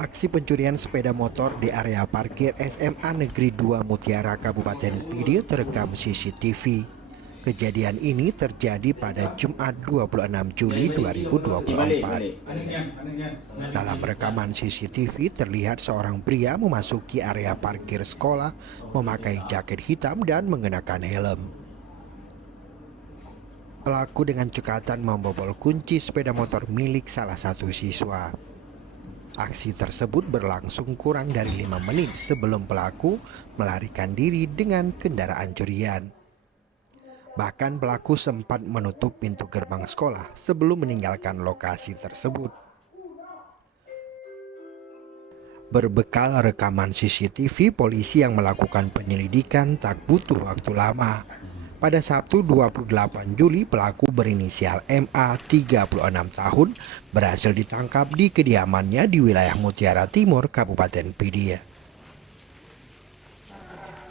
Aksi pencurian sepeda motor di area parkir SMA Negeri 2 Mutiara Kabupaten Pidi terekam CCTV. Kejadian ini terjadi pada Jumat 26 Juli 2024. Dalam rekaman CCTV terlihat seorang pria memasuki area parkir sekolah memakai jaket hitam dan mengenakan helm. Pelaku dengan cekatan membobol kunci sepeda motor milik salah satu siswa. Aksi tersebut berlangsung kurang dari 5 menit sebelum pelaku melarikan diri dengan kendaraan curian. Bahkan pelaku sempat menutup pintu gerbang sekolah sebelum meninggalkan lokasi tersebut. Berbekal rekaman CCTV, polisi yang melakukan penyelidikan tak butuh waktu lama. Pada Sabtu 28 Juli, pelaku berinisial MA 36 tahun berhasil ditangkap di kediamannya di wilayah Mutiara Timur, Kabupaten Pidi.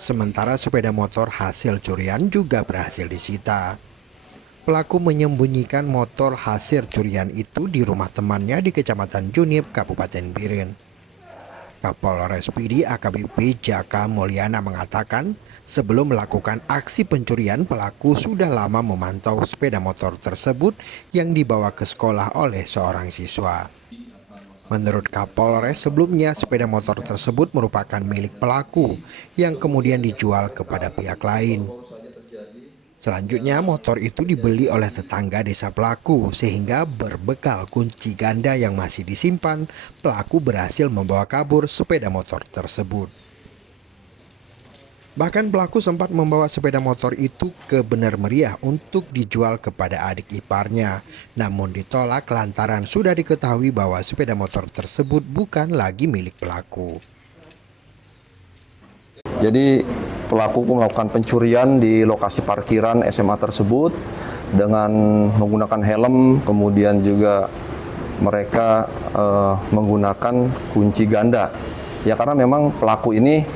Sementara sepeda motor hasil curian juga berhasil disita. Pelaku menyembunyikan motor hasil curian itu di rumah temannya di Kecamatan Junip, Kabupaten Biren. Kapolres Pidi AKBP Jaka Mulyana mengatakan, sebelum melakukan aksi pencurian, pelaku sudah lama memantau sepeda motor tersebut yang dibawa ke sekolah oleh seorang siswa. Menurut Kapolres, sebelumnya sepeda motor tersebut merupakan milik pelaku yang kemudian dijual kepada pihak lain. Selanjutnya, motor itu dibeli oleh tetangga desa pelaku, sehingga berbekal kunci ganda yang masih disimpan, pelaku berhasil membawa kabur sepeda motor tersebut. Bahkan pelaku sempat membawa sepeda motor itu ke Bener Meriah untuk dijual kepada adik iparnya, namun ditolak lantaran sudah diketahui bahwa sepeda motor tersebut bukan lagi milik pelaku. Jadi pelaku melakukan pencurian di lokasi parkiran SMA tersebut dengan menggunakan helm, kemudian juga mereka menggunakan kunci ganda. Ya, karena memang pelaku ini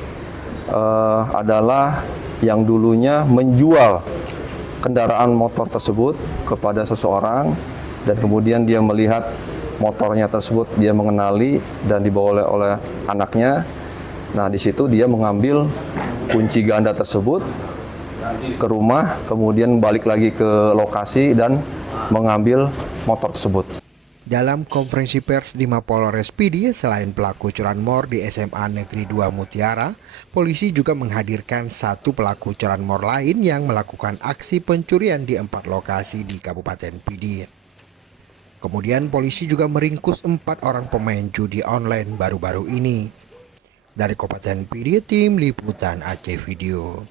adalah yang dulunya menjual kendaraan motor tersebut kepada seseorang dan kemudian dia melihat motornya tersebut, dia mengenali dan dibawa oleh anaknya. Nah, di situ dia mengambil kunci ganda tersebut ke rumah, kemudian balik lagi ke lokasi dan mengambil motor tersebut. Dalam konferensi pers di Mapolres Pidi, selain pelaku curanmor di SMA Negeri 2 Mutiara, polisi juga menghadirkan satu pelaku curanmor lain yang melakukan aksi pencurian di 4 lokasi di Kabupaten Pidi. Kemudian polisi juga meringkus 4 orang pemain judi online baru-baru ini. Dari Kabupaten Pidi, tim liputan Aceh Video.